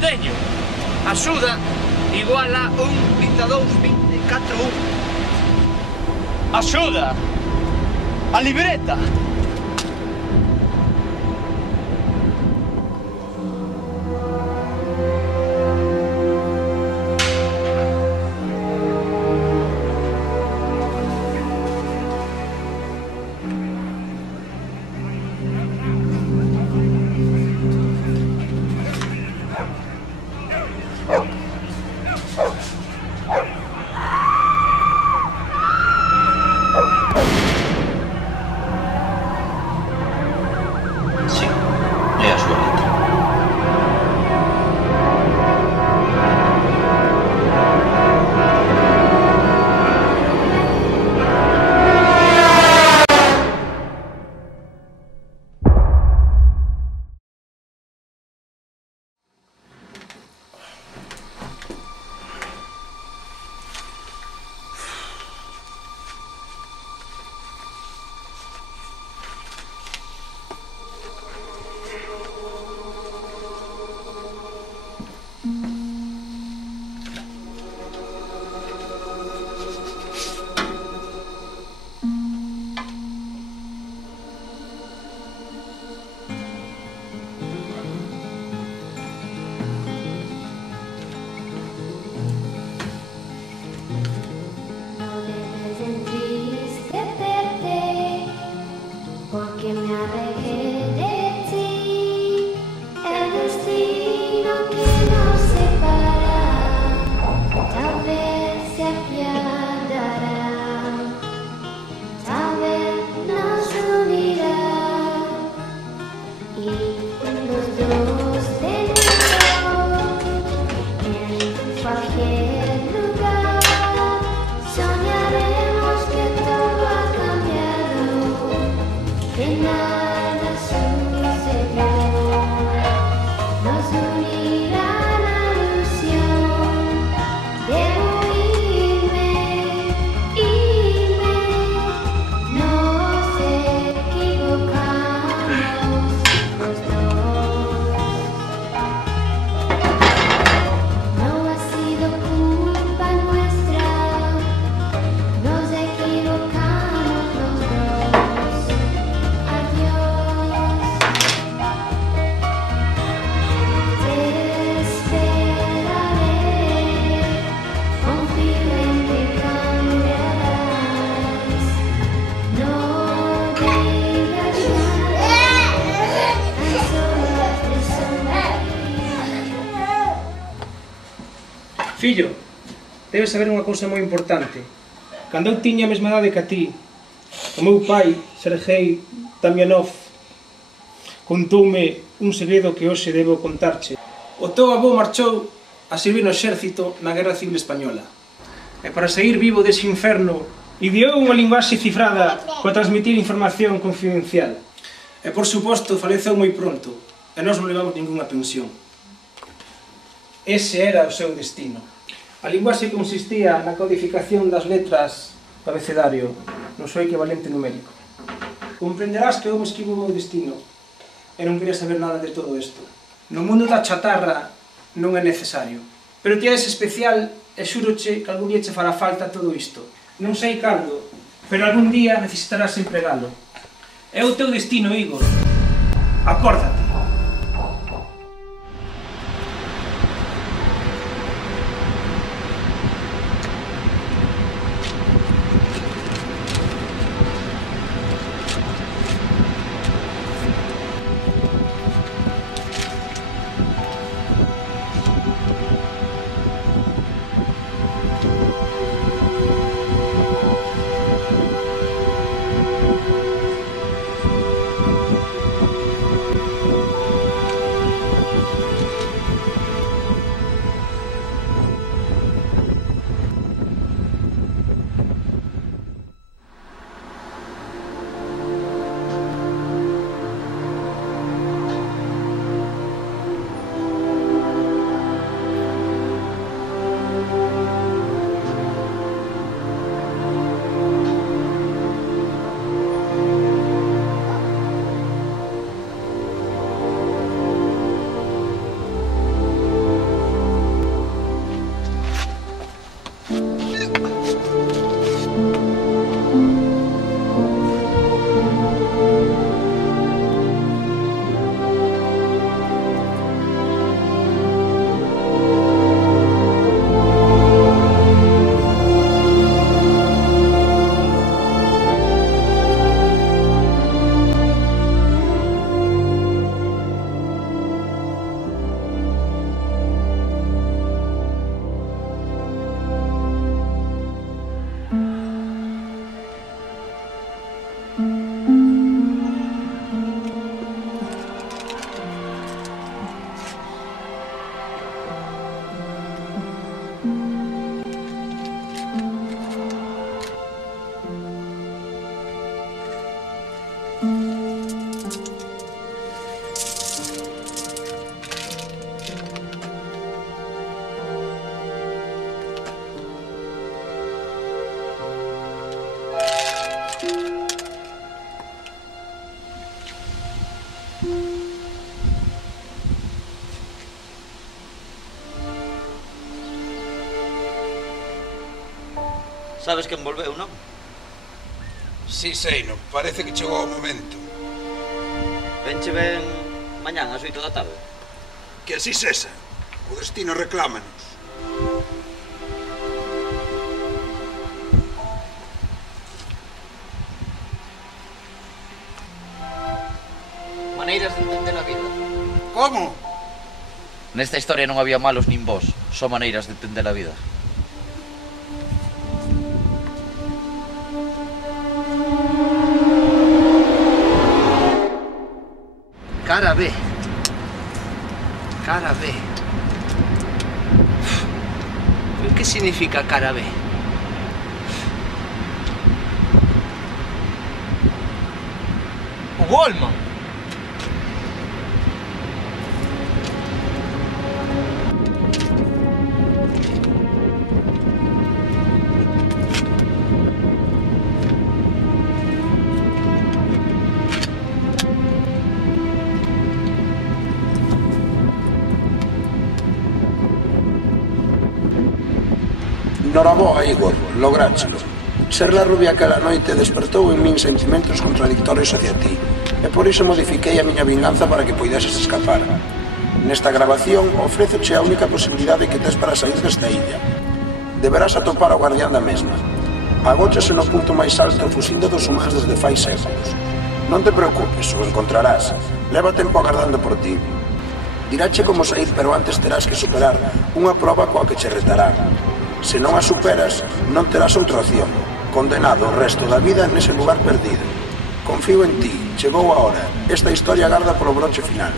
teño. Axuda igual a 1, 22, 24, 1. Axuda! A libreta! Fillo, debes saber unha cousa moi importante. Cando eu tiña a mesma idade que a ti, o meu pai, Sergei Damianov, contoume un segredo que hoxe debo contarche. O teu avó marchou a servir no exército na Guerra Civil Española. E para seguir vivo dese inferno, ideou unha linguaxe cifrada para transmitir información confidencial. E, por suposto, faleceu moi pronto, e nós non levamos ningunha pensión. Ese era o seu destino. A linguaxe consistía na codificación das letras do abecedario, no seu equivalente numérico. Comprenderás que eu me esquivo o meu destino, e non quería saber nada de todo isto. No mundo da chatarra non é necesario, pero ti és especial e xuroche que algún día che fará falta todo isto. Non sei cando, pero algún día necesitarás empregalo. É o teu destino, Igor. Acórdate. Sabes quen volveu, non? Si, seino, parece que chegou o momento. Venche ben mañán ás 8 da tarde. Que así sesa. O destino reclámanos. Maneiras de entender a vida. Como? Nesta historia non había malos nin bos, só maneiras de entender a vida. Cara B. Cara B. ¿Pero qué significa cara B? Wallman. Noraboa, Igor, lográchelo. Ser la rubia aquela noite despertou en min sentimentos contradictorios hacia ti, e por iso modifiquei a miña vinganza para que poideses escapar. Nesta grabación ofrézoche a única posibilidade que tes para sair desta illa. Deberás atopar ao guardián da mesma. Agóchase no punto máis alto fuxindo dos humanos desde fai séculos. Non te preocupes, o encontrarás. Leva tempo agardando por ti. Dirache como sair, pero antes terás que superar unha proba coa que che retarán. Se non a superas, non terás outra opción. Condenado o resto da vida nese lugar perdido. Confío en ti, chegou a hora. Esta historia agarda polo broche final.